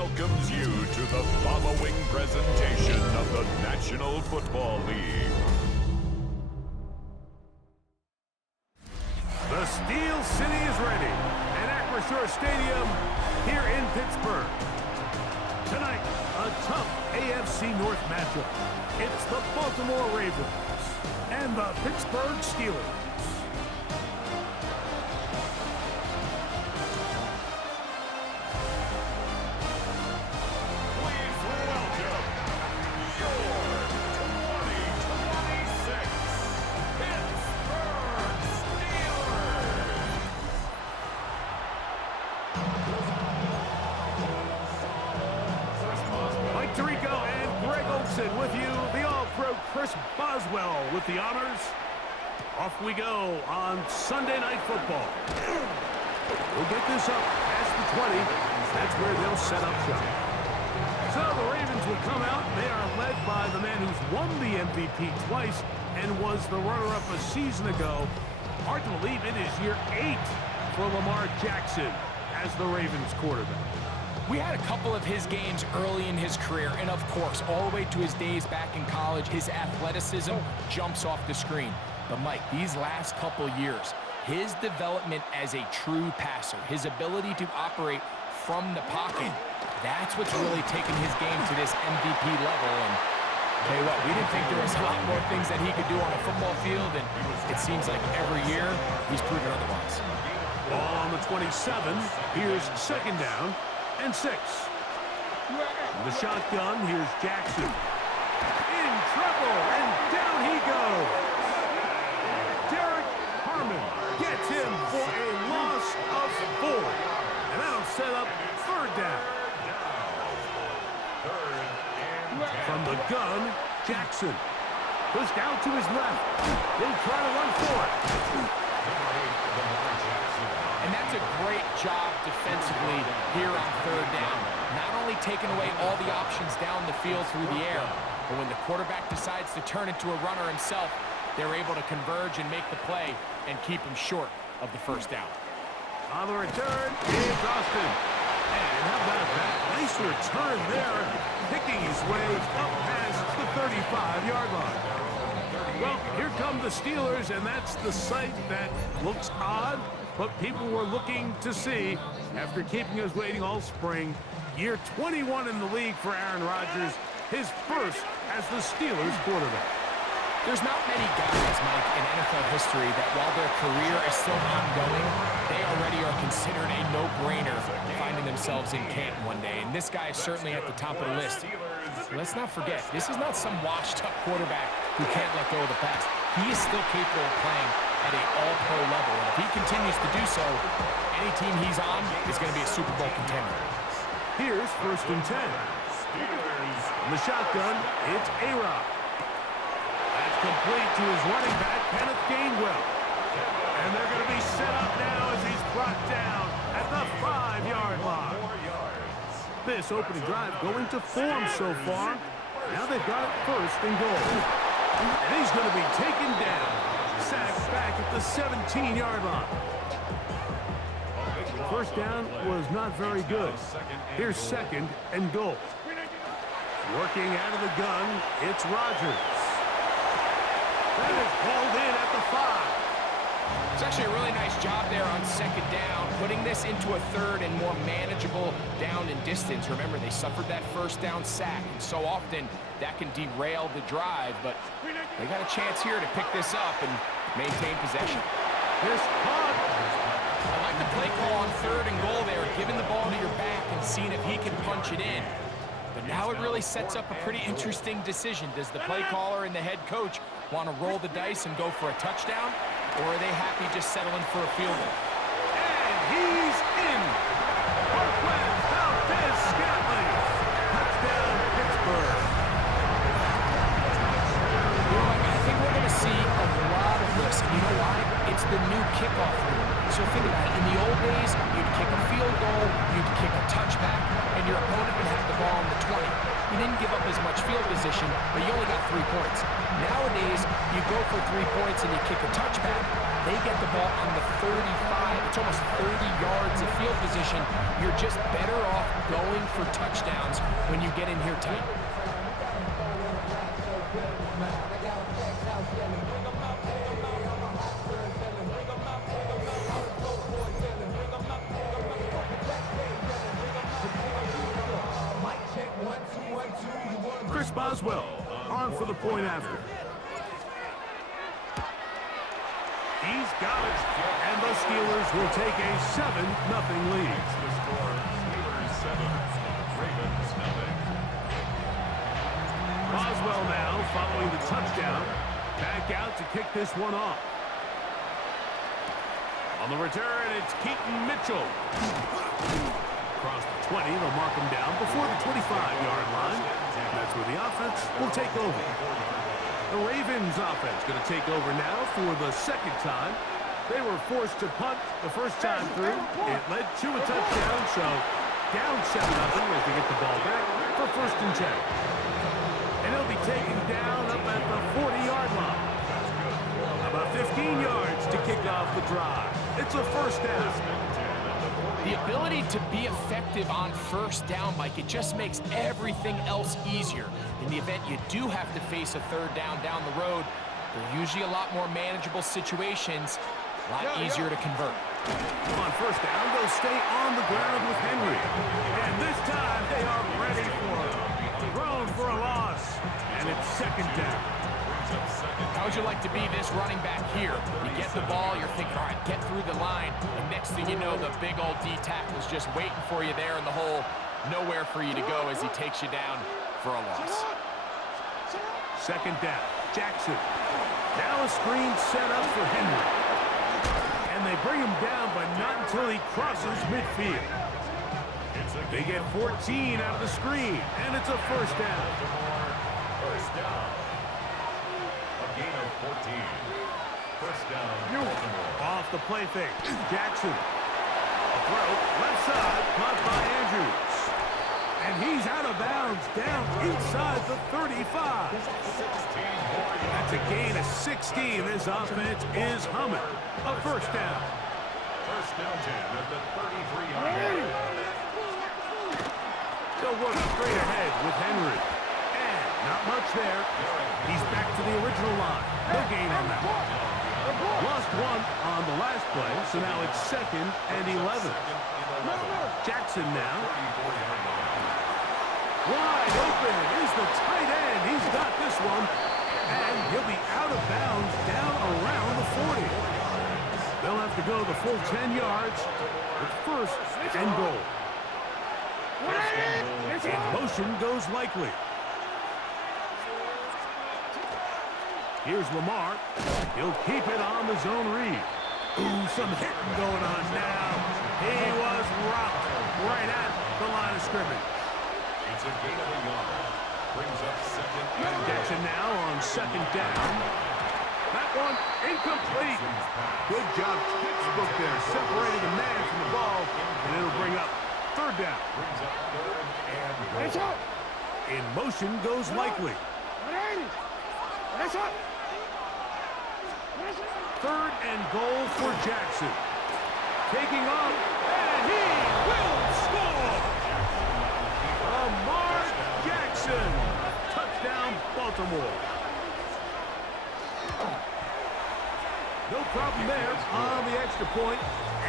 welcomes you to the following presentation of the National Football League. The Steel City is ready at Acrisure Stadium here in Pittsburgh. Tonight, a tough AFC North matchup. It's the Baltimore Ravens and the Pittsburgh Steelers. With you, the All-Pro Chris Boswell with the honors. Off we go on Sunday Night Football. We'll get this up past the 20. That's where they'll set up shop. So the Ravens will come out. They are led by the man who's won the MVP twice and was the runner-up a season ago. Hard to believe it is year 8 for Lamar Jackson as the Ravens quarterback. We had a couple of his games early in his career, and of course, all the way to his days back in college, his athleticism jumps off the screen. But Mike, these last couple years, his development as a true passer, his ability to operate from the pocket, that's what's really taken his game to this MVP level. And tell you what, we didn't think there was a lot more things that he could do on a football field, and it seems like every year he's proven otherwise. Ball on the 27. Here's second down and 6. The shotgun, here's Jackson. In trouble, and down he goes. Derek Harmon gets him for a loss of 4. And that'll set up third down. From the gun, Jackson. Pushed out to his left. He'll try to run for it. And that's a great job defensively here on third down. Not only taking away all the options down the field through the air, but when the quarterback decides to turn into a runner himself, they're able to converge and make the play and keep him short of the first down. On the return, it's Austin. And how about that? Nice return there, picking his way up past the 35-yard line. Well, here come the Steelers, and that's the sight that looks odd, but people were looking to see after keeping us waiting all spring. Year 21 in the league for Aaron Rodgers, his first as the Steelers quarterback. There's not many guys, Mike, in NFL history that while their career is still ongoing, they already are considered a no-brainer finding themselves in camp one day. And this guy is certainly at the top of the list. Let's not forget, this is not some washed-up quarterback who can't let go of the pass. He is still capable of playing at an all-pro level. And if he continues to do so, any team he's on is going to be a Super Bowl contender. Here's first and 10. In the shotgun, it's A-Rod. That's complete to his running back, Kenneth Gainwell. And they're going to be set up now as he's brought down at the 5-yard line. This opening drive going to form so far. Now they've got it first and goal. And he's going to be taken down. Sacked back at the 17-yard line. First down was not very good. Here's second and goal. Working out of the gun, it's Rodgers. That is hauled in at the 5. It's actually a really nice job there on second down, putting this into a third and more manageable down and distance. Remember, they suffered that first down sack, and so often that can derail the drive, but they got a chance here to pick this up and maintain possession. This caught. I like the play call on third and goal there, giving the ball to your back and seeing if he can punch it in. But now it really sets up a pretty interesting decision. Does the play caller and the head coach want to roll the dice and go for a touchdown, or are they happy just settling for a field goal? And he's in. Marquez Valdez-Scantling. Touchdown, Pittsburgh. You know, I think we're going to see a lot of this. And you know why? It's the new kickoff rule. So think about it. In the old days, you'd kick a field goal, you'd kick a touchback, and your opponent would have the ball on the 20. You didn't give up as much field position, but you only got 3 points. Nowadays, you go for 3 points and you kick a touchback. They get the ball on the 35. It's almost 30 yards of field position. You're just better off going for touchdowns when you get in here tight. Chris Boswell on for the point after. He's got it. And the Steelers will take a 7-0 lead. The score, Steelers 7, Ravens 0. Boswell now following the touchdown. Back out to kick this one off. On the return, it's Keaton Mitchell. Across the 20, they'll mark him down before the 25-yard line. That's where the offense will take over. The Ravens offense going to take over now for the second time. They were forced to punt the first time through. It led to a touchdown, so down 7-0 as they get the ball back for 1st and 10. And he'll be taken down up at the 40-yard line. About 15 yards to kick off the drive. It's a 1st down. The ability to be effective on 1st down, Mike, it just makes everything else easier. In the event you do have to face a 3rd down the road, they're usually a lot more manageable situations, a lot easier to convert. On 1st down, they'll stay on the ground with Henry. And this time, they are ready for it. Thrown for a loss. And it's 2nd down. How would you like to be this running back here? You get the ball, you're thinking, all right, get through the line, and next thing you know, the big old D-tackle's just waiting for you there in the hole. Nowhere for you to go as he takes you down for a loss. 2nd down, Jackson. Now a screen set up for Henry. And they bring him down, but not until he crosses midfield. They get 14 out of the screen, and it's a 1st down. 1st down. A gain of 14. 1st down, Baltimore. Off the play fake, Jackson. A throw, left side, caught by Andrews. And he's out of bounds, down inside the 35. That's a gain of 16. This offense is humming. A 1st down. 1st down 10 at the 33-yard line. They'll work straight ahead with Henry. And not much there. He's back to the original line. No gain on that one. Lost one on the last play, so now it's 2nd and 11. Jackson now. Wide open is the tight end. He's got this one. And he'll be out of bounds down around the 40. They'll have to go the full 10 yards with 1st and goal. In motion goes Likely. Here's Lamar. He'll keep it on the zone read. Ooh, some hitting going on now. He was rocked right at the line of scrimmage. It's a gain of a yard. Brings up 2nd and Jackson now on 2nd down. That one incomplete. Good job, textbook there, separating the man from the ball, and it'll bring up 3rd down. brings up 3rd and goal. In motion goes Likely. 3rd and goal for Jackson. Taking off, and he will score! Lamar Jackson. Touchdown, Baltimore. No problem there on the extra point,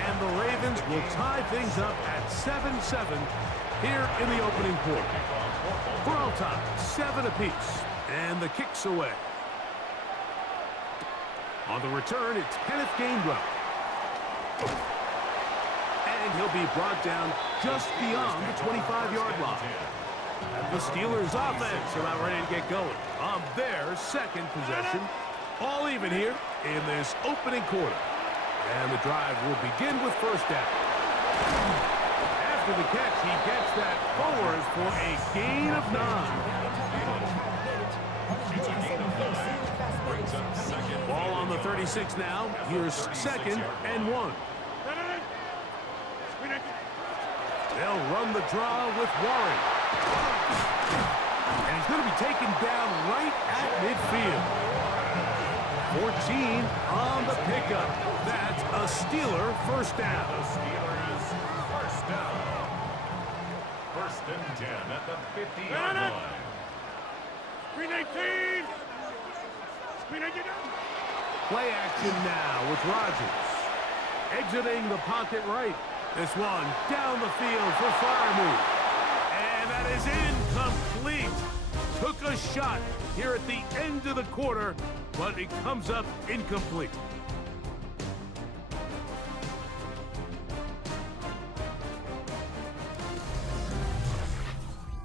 and the Ravens will tie things up at 7-7 here in the opening quarter. We're all tied, 7 apiece, and the kick's away. On the return, it's Kenneth Gainwell. And he'll be brought down just beyond the 25-yard line. The Steelers' offense about ready to get going on their 2nd possession. All even here in this opening quarter. And the drive will begin with 1st down. After the catch, he gets that forward for a gain of 9. It's a gain of 9. Brings up 2nd. Ball on the 36 now. Here's 2nd and 1. They'll run the draw with Warren. And he's going to be taken down right at midfield. 14 on the pickup. That's a Steeler 1st down. The Steelers 1st down. 1st First and 10 at the 50-yard line. Green 18. Green 18. Play action now with Rodgers. Exiting the pocket right. This one down the field for Freiermuth. And that is incomplete. Took a shot here at the end of the quarter, but it comes up incomplete.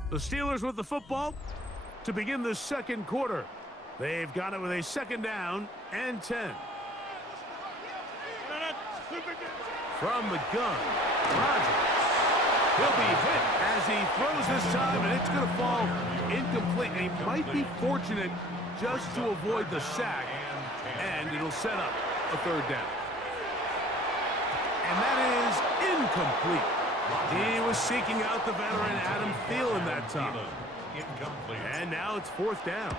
The Steelers with the football to begin the second quarter. They've got it with a second down and 10. From the gun, Rodgers. He'll be hit as he throws this time, and it's going to fall incomplete. And he might be fortunate just to avoid the sack, and it'll set up a third down. And that is incomplete. He was seeking out the veteran Adam Thielen that time. Incomplete. And now it's fourth down.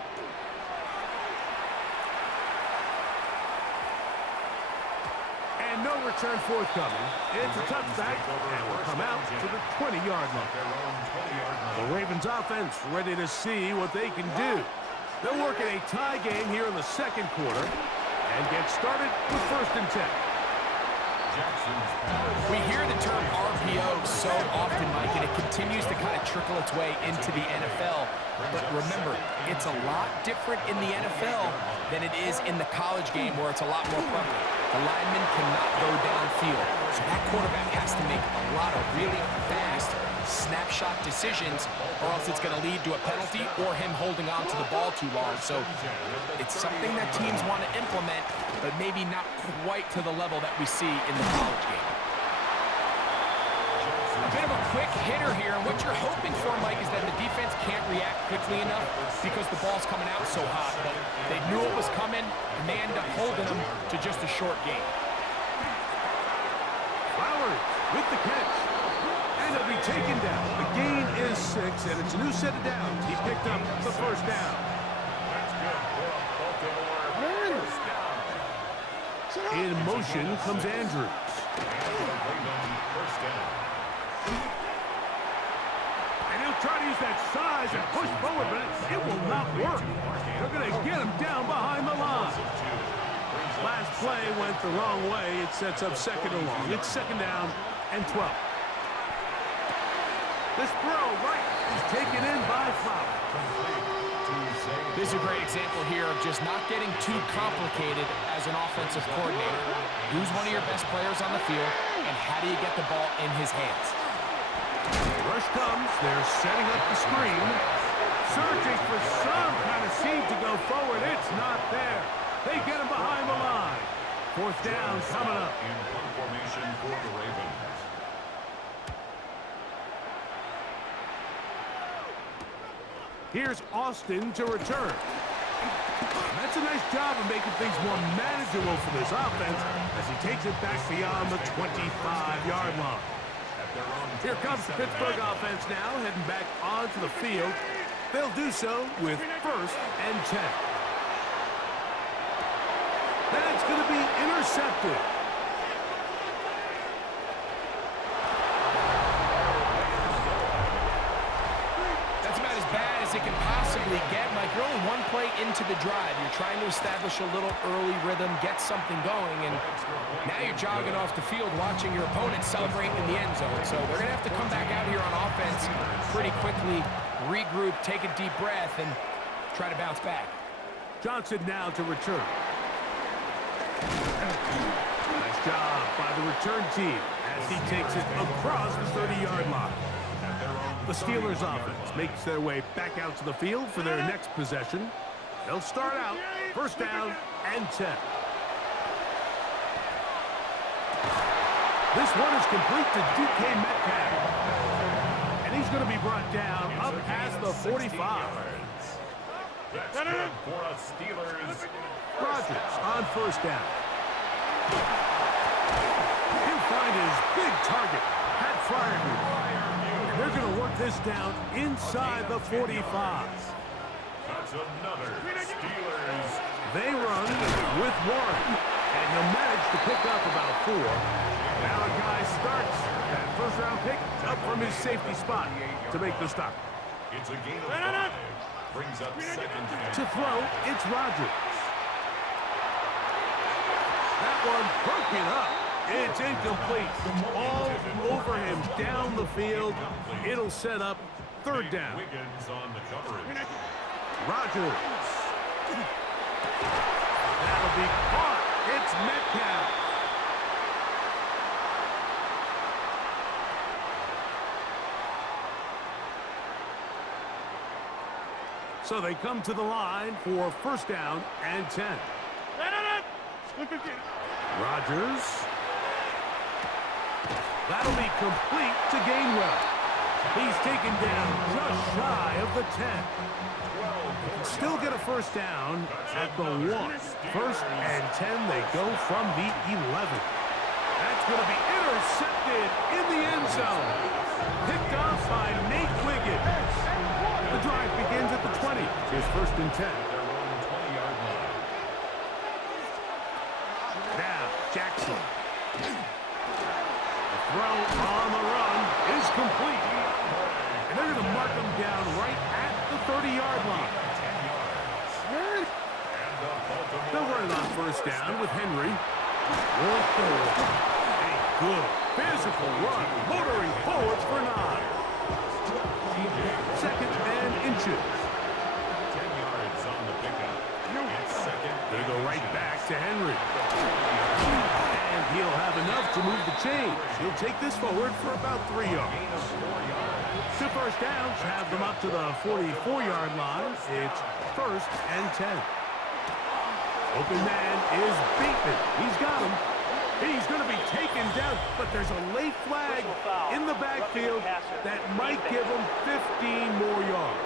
And no return forthcoming. It's a touchback, and will come out to the 20-yard line. The Ravens offense ready to see what they can do. They'll work in a tie game here in the second quarter and get started with first and 10. We hear the term RPO so often, Mike, and it continues to kind of trickle its way into the NFL. But remember, it's a lot different in the NFL than it is in the college game where it's a lot more prevalent. The lineman cannot go downfield, so that quarterback has to make a lot of really fast snapshot decisions, or else it's going to lead to a penalty or him holding on to the ball too long. So it's something that teams want to implement, but maybe not quite to the level that we see in the college game. A bit of a quick hitter here, and what you're hoping for, Mike, is that the defense can't react quickly enough because the ball's coming out so hot. But they knew it was coming, and they end up holding them to just a short game. Flowers with the catch. And he'll be taken down. The gain is 6, and it's a new set of downs. He picked up the first down. That's good for a Baltimore first down. In motion comes Andrews. First down. And he'll try to use that size and push forward, but it will not work. They're going to get him down behind the line. Last play went the wrong way. It sets up second and long. It's second down and 12. This throw right is taken in by Flowers. This is a great example here of just not getting too complicated as an offensive coordinator. Who's one of your best players on the field, and how do you get the ball in his hands? Rush comes. They're setting up the screen. Searching for some kind of seam to go forward. It's not there. They get him behind the line. Fourth down coming up. In punt formation for the Ravens. Here's Austin to return. That's a nice job of making things more manageable for this offense as he takes it back beyond the 25-yard line. Here comes the Pittsburgh offense now, heading back onto the field. They'll do so with first and 10. That's going to be intercepted. That's about as bad as it can possibly get. Mike, you're only one play into the drive. You're trying to establish a little early rhythm, get something going, and now you're jogging off the field watching your opponent celebrate in the end zone. So they're going to have to come back out here on offense pretty quickly, regroup, take a deep breath, and try to bounce back. Johnson now to return. Nice job by the return team as he takes it across the 30-yard line. The Steelers offense makes their way back out to the field for their next possession. They'll start out first down and 10. This one is complete to DK Metcalf. And he's going to be brought down up past the 45. That's good for a Steelers. Rodgers on first down. He'll find his big target, Pat Freiermuth. They're going to work this down inside the 45. That's another Steelers. They run with one, and he'll manage to pick up about 4. Now a guy starts at first-round pick up from his safety spot to make the stop. It's a gain of 5. Brings up second down. To throw, it's Rodgers. That one broken up. It's incomplete. All over him down the field. It'll set up third down. Wiggins on the coverage. Rodgers. That'll be caught. It's Metcalf. So they come to the line for first down and 10. Rodgers. That'll be complete to Gainwell. He's taken down just shy of the 10. Still get a first down at the 1. First and 10, they go from the 11. That's going to be intercepted in the end zone. Picked off by Nate Wiggins. The drive begins at the 20. Here's first and 10. Now, Jackson. The throw on the run is complete. And they're going to mark him down right at the 30-yard line. They'll run it on first down with Henry. A good physical run, motoring forwards for 9. Second and inches. 10 yards on the pickup. It's second. They go right back to Henry. And he'll have enough to move the chains. He'll take this forward for about 3 yards. 2 first downs have them up to the 44-yard line. It's first and 10. Open man is Bateman. He's got him. He's going to be taken down, but there's a late flag in the backfield that might give him 15 more yards.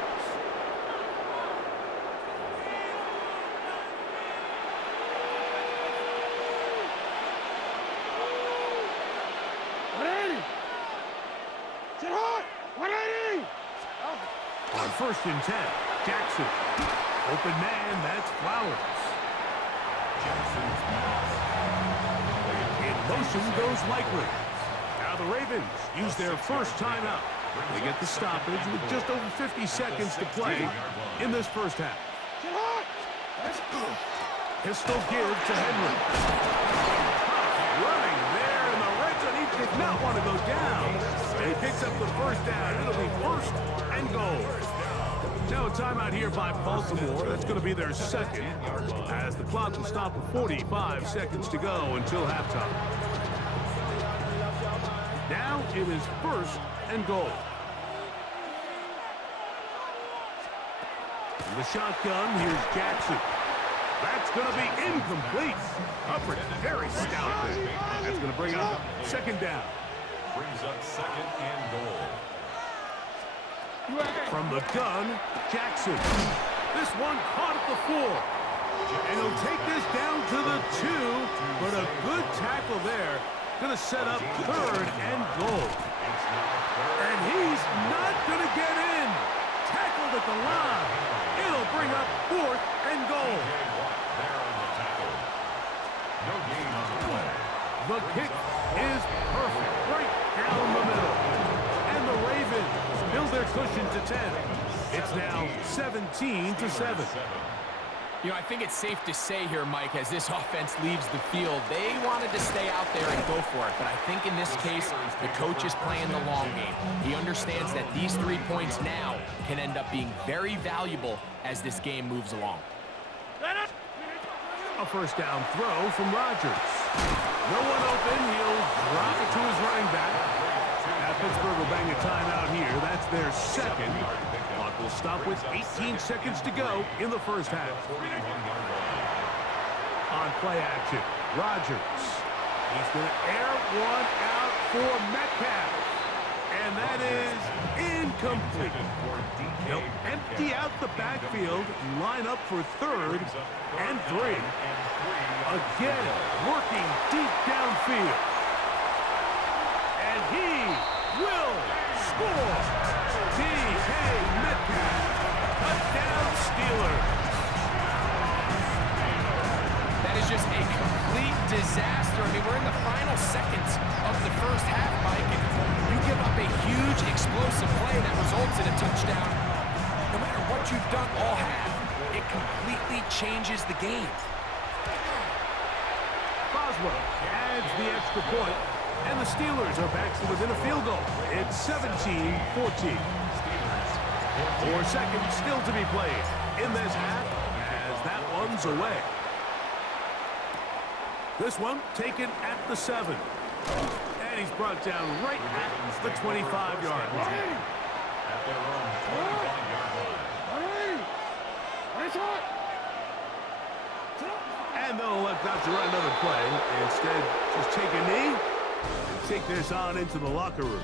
On first and 10, Jackson. Open man, that's Flowers. In motion goes Likely. Now the Ravens use their first timeout. They get the stoppage with just over 50 seconds to play in this first half. Pistol give to Henry. Running there in the red zone. He did not want to go down. He picks up the first down. It'll be first and goal. Now a timeout here by Baltimore. That's going to be their second, as the clock will stop with 45 seconds to go until halftime. Now it is first and goal. In the shotgun, here's Jackson. That's going to be incomplete. Hubbard, very stout there. That's going to bring up second down. Brings up second and goal. From the gun, Jackson. This one caught at the 4. And he'll take this down to the 2, but a good tackle there. Going to set up third and goal. And he's not going to get in. Tackled at the line. It'll bring up fourth and goal. No gain on the play. The kick is perfect, right down the middle. And the Ravens build their cushion to 10. It's now 17-7. You know, I think it's safe to say here, Mike, as this offense leaves the field, they wanted to stay out there and go for it. But I think in this case, the coach is playing the long game. He understands that these 3 points now can end up being very valuable as this game moves along. A first down throw from Rodgers. No one open. He'll drop it to his running back. Pittsburgh will bang a timeout here. That's their second. Clock will stop with 18 seconds to go in the first half. On play action, Rodgers. He's going to air one out for Metcalf. And that is incomplete. They'll empty out the backfield and line up for third and 3. Again, working deep downfield. And he will score. D.K. Metcalf. Touchdown Steelers. That is just a complete disaster. I mean, we're in the final seconds of the first half, Mike, and results in a touchdown, no matter what you've done all half, it completely changes the game. Boswell adds the extra point, and the Steelers are back to within a field goal. It's 17-14. 4 seconds still to be played in this half as that one's away. This one taken at the 7. And he's brought down right at the 25-yard line. And they'll elect not to run another play. Instead, just take a knee and take this on into the locker room.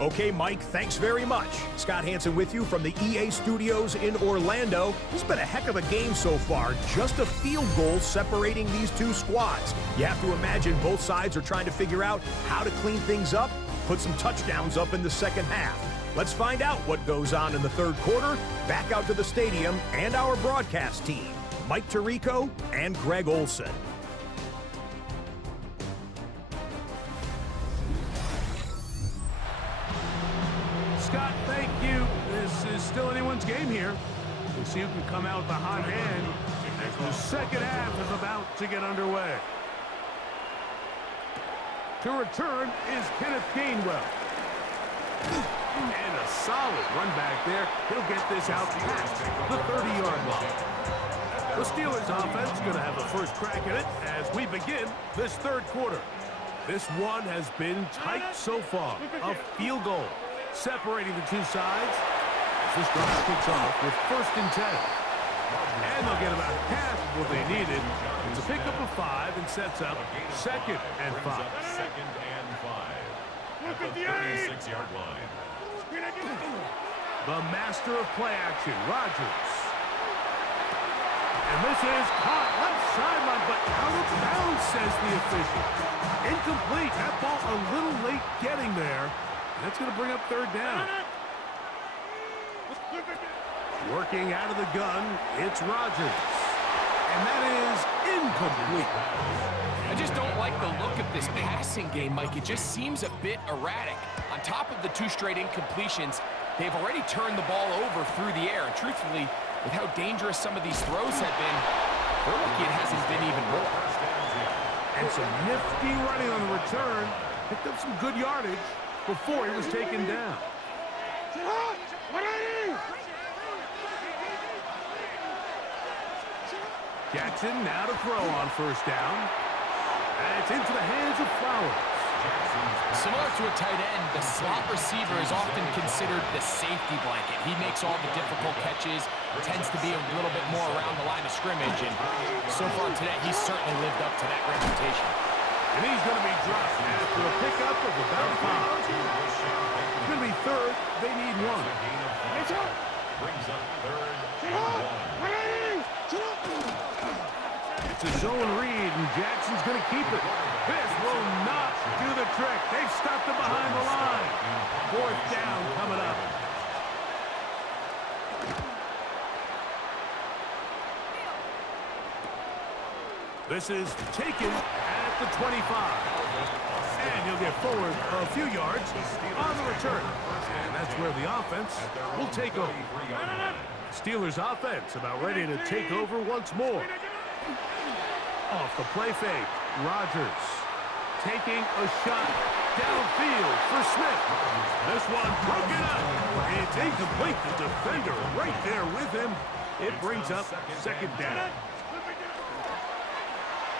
Okay, Mike, thanks very much. Scott Hansen with you from the EA Studios in Orlando. This has been a heck of a game so far. Just a field goal separating these two squads. You have to imagine both sides are trying to figure out how to clean things up, put some touchdowns up in the second half. Let's find out what goes on in the third quarter. Back out to the stadium and our broadcast team, Mike Tirico and Greg Olson. Scott, thank you. This is still anyone's game here. We'll see who can come out with the hot hand as the second half is about to get underway. To return is Kenneth Gainwell. And a solid run back there. He'll get this out past the 30-yard line. The Steelers offense going to have the first crack at it as we begin this third quarter. This one has been tight so far. A field goal separating the two sides as this drive kicks off with 1st and 10. And they'll get about half of what they needed. It's a pickup of 5 and sets up 2nd and 5. 2nd and 5 at the 36-yard line. The master of play action, Rodgers. And this is caught left sideline, but out of bounds, says the official. Incomplete. That ball a little late getting there. That's going to bring up 3rd down. Working out of the gun, it's Rodgers. And that is incomplete. I just don't like the look of this passing game, Mike. It just seems a bit erratic. On top of the 2 straight incompletions, they've already turned the ball over through the air. And truthfully, with how dangerous some of these throws have been, they're lucky it hasn't been even more. And some nifty running on the return. Picked up some good yardage before he was taken down. Jackson now to throw on 1st down. And it's into the hands of Flowers. Similar to a tight end, the slot receiver is often considered the safety blanket. He makes all the difficult catches, tends to be a little bit more around the line of scrimmage, and so far today, he's certainly lived up to that reputation. And he's going to be dropped after a pickup of about 5. It's going to be 3rd. They need 1. Brings up 3rd and 1. It's a zone read, and Jackson's going to keep it. This will not do the trick. They've stopped him behind the line. 4th down coming up. This is taken at the 25. And he'll get forward a few yards on the return. And that's where the offense will take over. Steelers offense about ready to take over once more. Off the play fake, Rodgers taking a shot downfield for Smith. This one broken up. It's incomplete. The defender right there with him. It brings up 2nd down.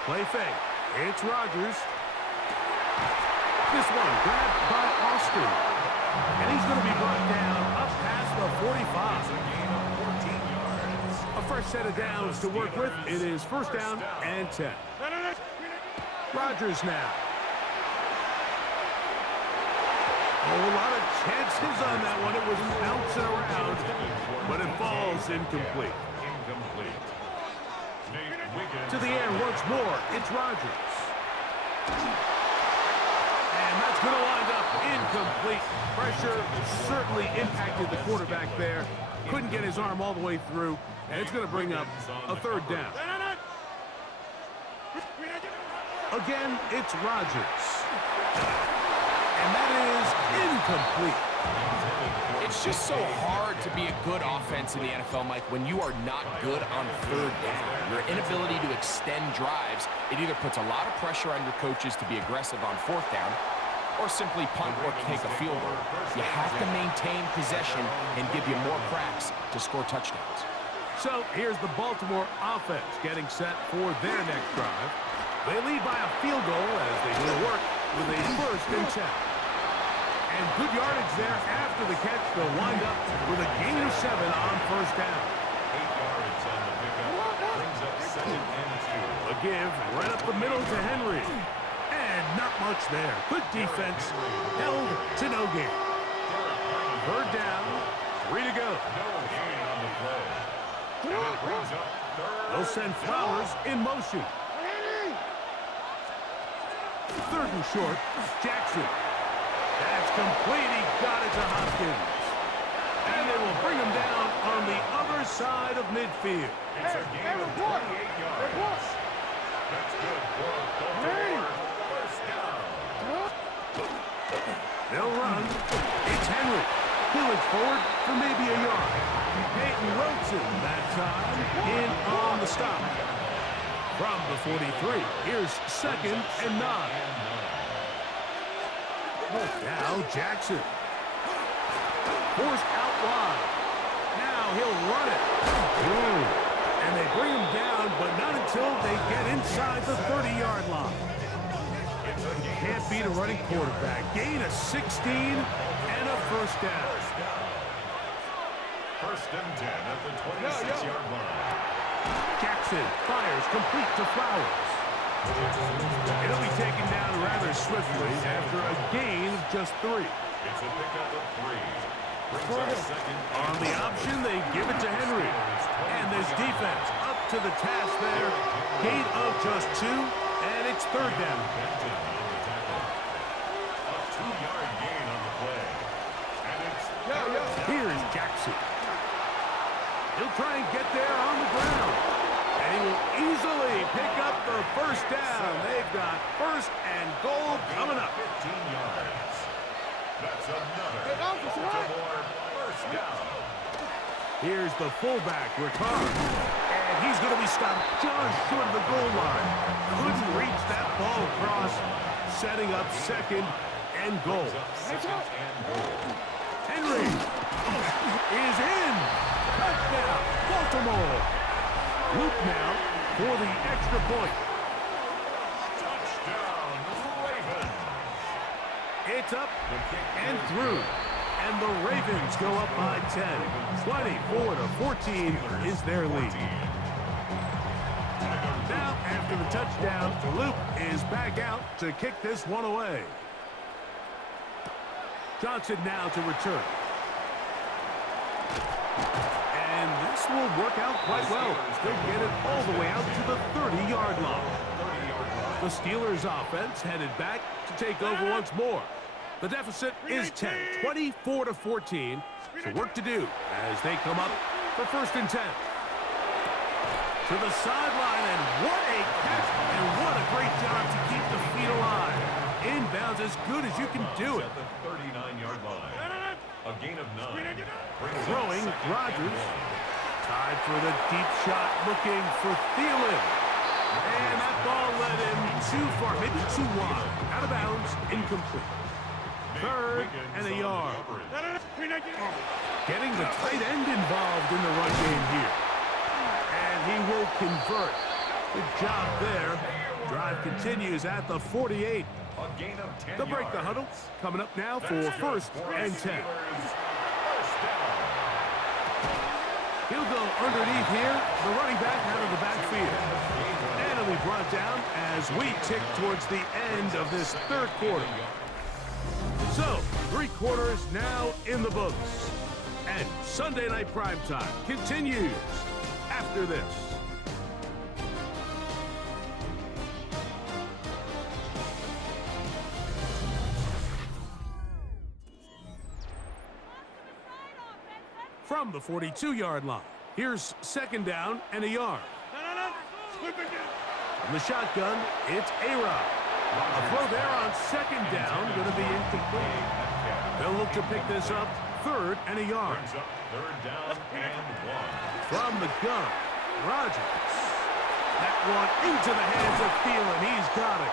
Play fake. It's Rodgers. This one grabbed by Austin. And he's going to be brought down up past the 45. A fresh set of downs to work with. It is 1st down and 10. Rodgers now. Oh, a lot of chances on that one. It was bouncing around, but it falls incomplete. To the air once more. It's Rodgers. And that's going to wind up incomplete. Pressure certainly impacted the quarterback there. Couldn't get his arm all the way through. And it's going to bring up a 3rd down. Again, it's Rodgers. And that is incomplete. It's just so hard to be a good offense in the NFL, Mike, when you are not good on third down. Your inability to extend drives, it either puts a lot of pressure on your coaches to be aggressive on fourth down or simply punt or take a field goal. You have to maintain possession and give you more cracks to score touchdowns. So here's the Baltimore offense getting set for their next drive. They lead by a field goal as they go to work with a 1st and 10. And good yardage there after the catch. They'll wind up with a gain of 7 on 1st down. 8 yards on the pickup. Brings up 2nd and 2. A give right up the middle to Henry. And not much there. Good defense. Held to no gain. 3rd down. 3 to go. No gain on the play. And it brings up 3rd. They'll send Flowers in motion. 3rd and short. Jackson. That's complete. He got it to Hopkins. And they will bring him down on the other side of midfield. It's a gain of 28 yards. That's good for Baltimore. 1st down. They'll run. It's Henry. He looks forward for maybe a yard. Peyton Wilson that time in on the stop. From the 43, here's 2nd and 9. Now Jackson. Forced out wide. Now he'll run it. And they bring him down, but not until they get inside the 30-yard line. Can't beat a running quarterback. Gain of 16 and a 1st down. 1st and 10 at the 26-yard line. Jackson fires complete to Flowers. It'll be taken down rather swiftly after a gain of just 3. It's a pickup of 3. Brings up 2nd. On the option, they give it to Henry. And this defense up to the task there. Gain of just 2, and it's 3rd down. Benton on the tackle. A 2-yard gain on the play. And it's Here's Jackson. He'll try and get there on the ground. And he will easily pick up the 1st down. They've got 1st and goal coming up. 15 yards. That's another Baltimore 1st down. Here's the fullback, Ricard. And he's going to be stopped just short of the goal line. Couldn't reach that ball across. Setting up 2nd and goal. Henry is in. Touchdown, Baltimore. Luke now for the extra point. Touchdown, Ravens. It's up and through. And the Ravens go up by 10. 24-14 is their lead. Now, after the touchdown, Luke is back out to kick this one away. Johnson now to return. And this will work out quite well. They'll get it all the way out to the 30-yard line. The Steelers' offense headed back to take over once more. The deficit is 10, 24-14. So work to do as they come up for 1st and 10. To the sideline, and what a catch, and what a great job to keep the feet alive. Inbounds as good as you can do it. At the 39-yard line. A gain of 9. Throwing, Rodgers. Tied for the deep shot, looking for Thielen. And that ball led him too far, maybe too wide. Out of bounds, incomplete. 3rd and a yard. Getting the tight end involved in the run game here. And he will convert. Good job there. Drive continues at the 48. A gain of 10 They'll break the huddle. Coming up now for 1st and 10. He'll go underneath here. The running back out of the backfield. And he'll be brought down as we tick towards the end of this 3rd quarter. So, 3 quarters now in the books. And Sunday Night Primetime continues after this. From the 42-yard line, here's 2nd down and a yard. From the shotgun, it's A-Rod. A throw there on second down, going to be incomplete. They'll look to pick this up, 3rd and a yard. Brings up 3rd down and 1. From the gun, Rodgers. That one into the hands of Thielen. He's got it.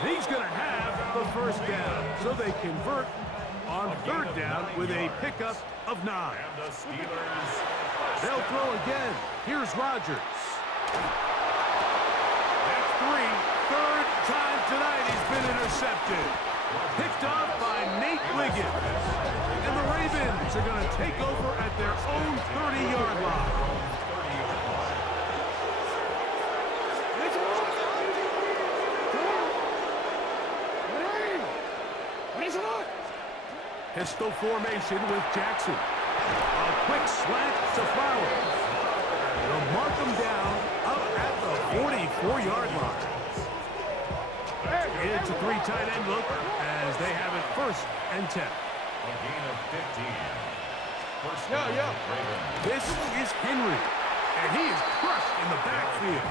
And he's going to have the 1st down. So they convert on 3rd down with a pickup of 9. And the Steelers. They'll throw again. Here's Rodgers. That's 3. 3rd time tonight he's been intercepted. Picked off by Nate Wiggins. And the Ravens are going to take over at their own 30-yard line. Pistol formation with Jackson. A quick slant to Flowers. They'll mark him down up at the 44-yard line. It's a 3 tight end look as they have it 1st and 10. A gain of 15. First down, Ravens. This is Henry, and he is crushed in the backfield.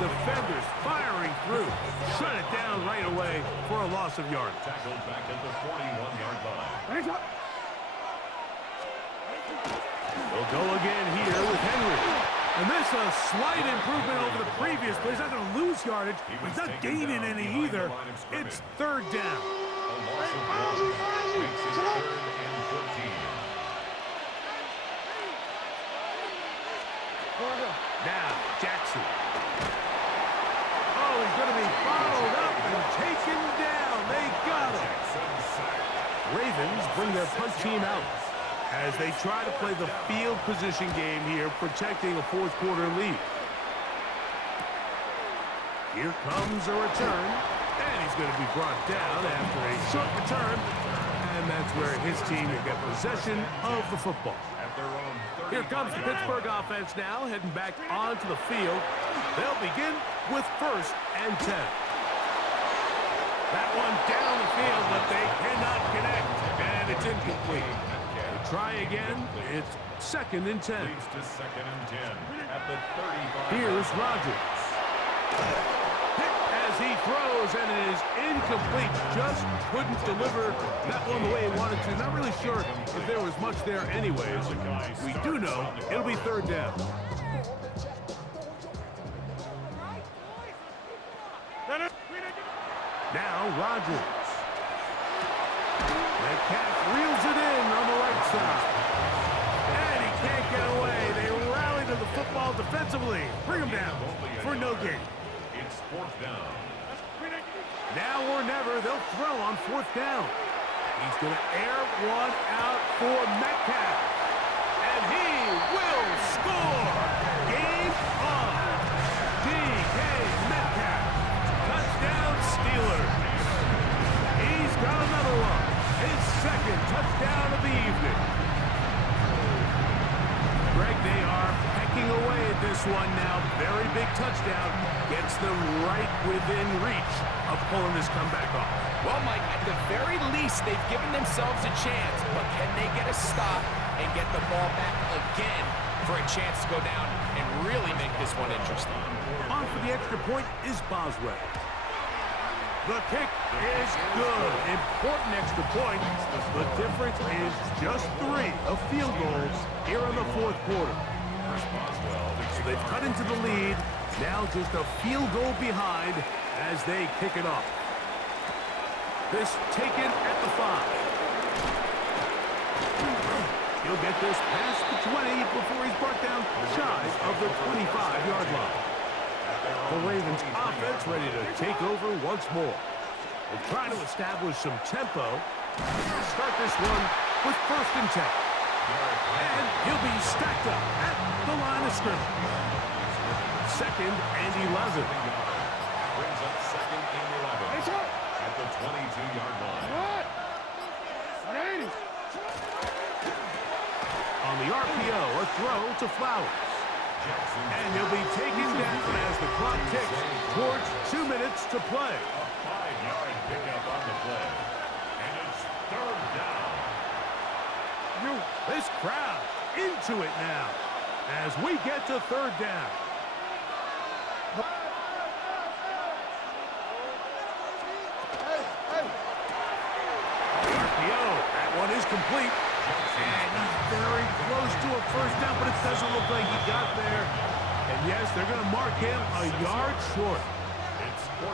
Defenders firing through. Shut it down right away for a loss of yardage. Tackled back at the 41-yard line. They'll go again here with Henry. And this is a slight improvement over the previous play. He's not going to lose yardage. He's not gaining any either. It's 3rd down. A loss of 1 makes it 3rd and 14. Now, Jackson. Oh, he's going to be bottled up and taken down. They got him. Ravens bring their punt team out as they try to play the field position game here, protecting a 4th quarter lead. Here comes a return, and he's going to be brought down after a short return, and that's where his team will get possession of the football. At their own 30. Here comes the Pittsburgh offense now, heading back onto the field. They'll begin with 1st and 10. That one down the field, but they cannot connect, and it's incomplete. They try again. It's 2nd and 10. Leads to 2nd and 10 at the 35. Here's Rodgers. Hit as he throws, and it is incomplete. Just couldn't deliver that one the way he wanted to. Not really sure if there was much there anyways. We do know it'll be 3rd down. Now Rodgers. Metcalf reels it in on the right side. And he can't get away. They rally to the football defensively. Bring him down for no gain. It's 4th down. Now or never, they'll throw on 4th down. He's going to air one out for Metcalf. And he will score. Game on. DK Metcalf. Touchdown Steelers. He's got another one. His 2nd touchdown of the evening. Greg, they are pecking away at this one now. Very big touchdown. Gets them right within reach of pulling this comeback off. Well, Mike, at the very least, they've given themselves a chance, but can they get a stop and get the ball back again for a chance to go down and really make this one interesting? On for the extra point is Boswell. The kick is good. Important extra point. The difference is just 3 of field goals here in the 4th quarter. So they've cut into the lead. Now just a field goal behind as they kick it off. This taken at the 5. He'll get this past the 20 before he's brought down shy of the 25-yard line. The Ravens offense ready to take over once more. They'll try to establish some tempo. Start this one with 1st and 10. And he'll be stacked up at the line of scrimmage. 2nd and 11. Brings up 2nd and 11 at the 22-yard line. On the RPO, a throw to Flowers. And he'll be taken down as the clock ticks towards 2 minutes to play. A 5-yard pickup on the play. And it's 3rd down. This crowd into it now as we get to 3rd down. complete. And he's very close to a first down, but it doesn't look like he got there. And yes, they're going to mark him a yard short.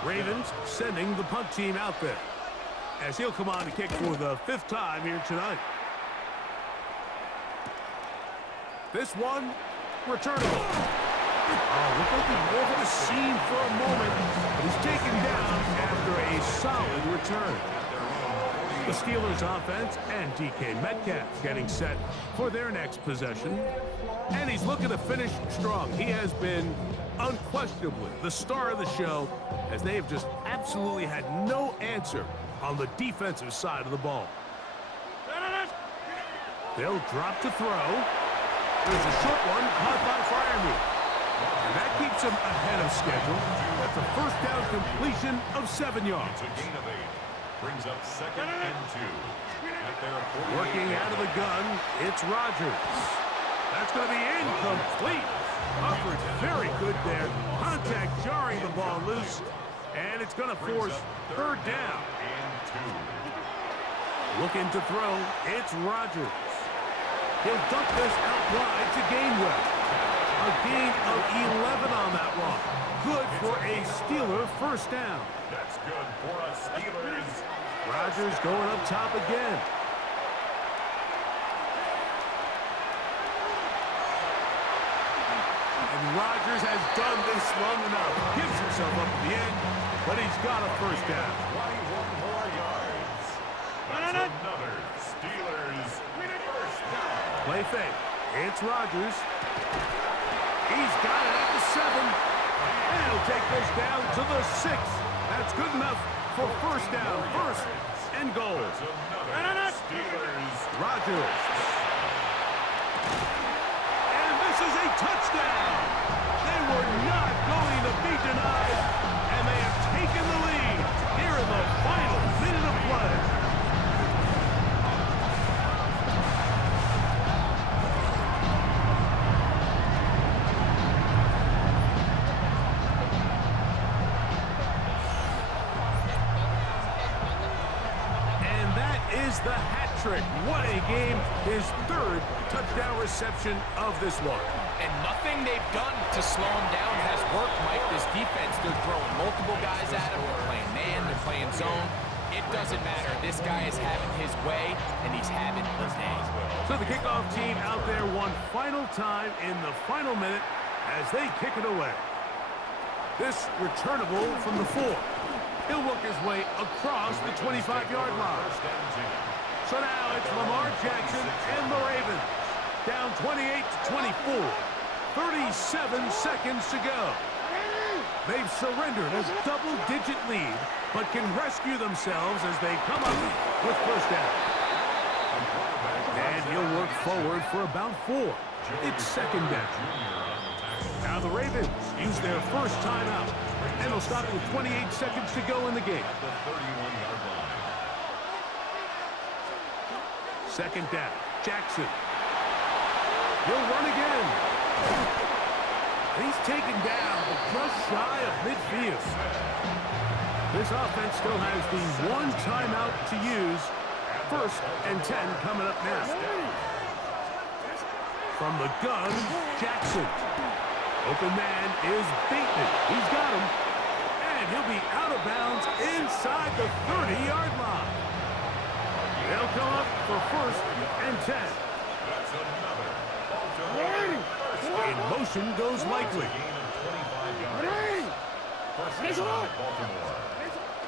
Ravens sending the punt team out there, as he'll come on to kick for the 5th time here tonight. This one, returnable. Oh, looked like he over the seam for a moment, but he's taken down after a solid return. The Steelers offense and DK Metcalf getting set for their next possession. And he's looking to finish strong. He has been unquestionably the star of the show, as they have just absolutely had no answer on the defensive side of the ball. They'll drop to throw. There's a short one caught by Freiermuth. And that keeps him ahead of schedule. That's a first down completion of 7 yards. It's a gain of 8. Brings up 2nd and 2. At their Working out of the gun, it's Rodgers. That's going to be incomplete. Hufford's very good there. Contact jarring the ball loose. And it's going to force 3rd down. Looking to throw, it's Rodgers. He'll dump this out wide to Gainwell. A gain of 11 on that one. Good for a Steeler first down. That's good for us Steelers. Rodgers going up top again. And Rodgers has done this long enough. Gives himself up at the end, but he's got a first down. 21 more yards. That's another Steelers first down. Play fake. It's Rodgers. He's got it at the 7. And he'll take this down to the 6. That's good enough for first down. First and goal. Another Steelers. Rodgers. And this is a touchdown. They were not going to be denied. And they have taken the lead here in the final minute of play. The hat trick. What a game. His 3rd touchdown reception of this one. And nothing they've done to slow him down has worked, Mike. This defense, they're throwing multiple guys at him. They're playing man, they're playing zone. It doesn't matter. This guy is having his way, and he's having his day. So the kickoff team out there one final time in the final minute as they kick it away. This returnable from the 4. He'll work his way across the 25-yard line. So now it's Lamar Jackson and the Ravens. Down 28-24. 37 seconds to go. They've surrendered a double-digit lead, but can rescue themselves as they come up with first down. And he'll work forward for about 4. It's 2nd down. Now the Ravens use their first timeout, and they'll stop with 28 seconds to go in the game. 2nd down. Jackson. He'll run again. He's taken down, but just shy of midfield. This offense still has the 1 timeout to use. 1st and 10 coming up now. From the gun, Jackson. Open man is Bateman. He's got him. And he'll be out of bounds inside the 30-yard line. They'll come up for 1st and 10. That's another. In motion goes Likely.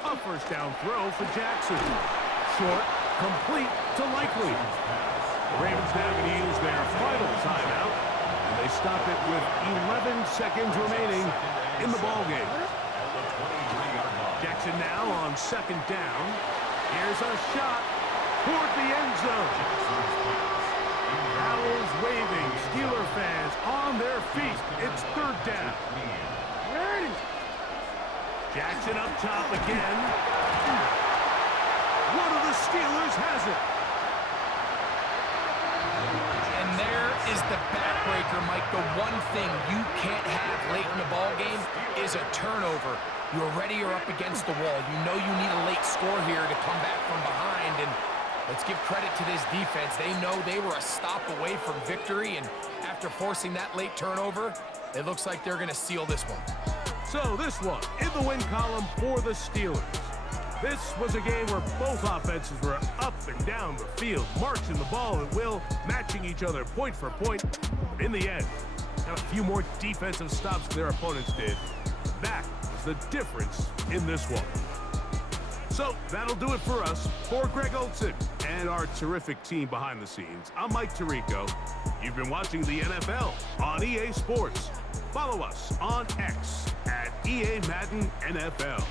A first down throw for Jackson. Short, complete to Likely. The Ravens now going to use their final timeout. And they stop it with 11 seconds remaining in the ballgame. Jackson now on 2nd down. Here's a shot toward the end zone. Owls waving. Steeler fans on their feet. It's 3rd down. Jackson up top again. One of the Steelers has it. And there is the backbreaker, Mike. The one thing you can't have late in the ball game is a turnover. You're ready or up against the wall. You know you need a late score here to come back from behind, and Let's give credit to this defense. They know they were a stop away from victory, and after forcing that late turnover, it looks like they're going to seal this one. So this one in the win column for the Steelers. This was a game where both offenses were up and down the field, marching the ball at will, matching each other point for point. But in the end, got a few more defensive stops than their opponents did. That was the difference in this one. So that'll do it for us. For Greg Olson and our terrific team behind the scenes, I'm Mike Tirico. You've been watching the NFL on EA Sports. Follow us on X at EA Madden NFL.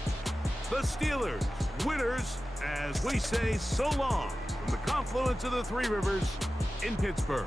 The Steelers, winners, as we say so long from the confluence of the Three Rivers in Pittsburgh.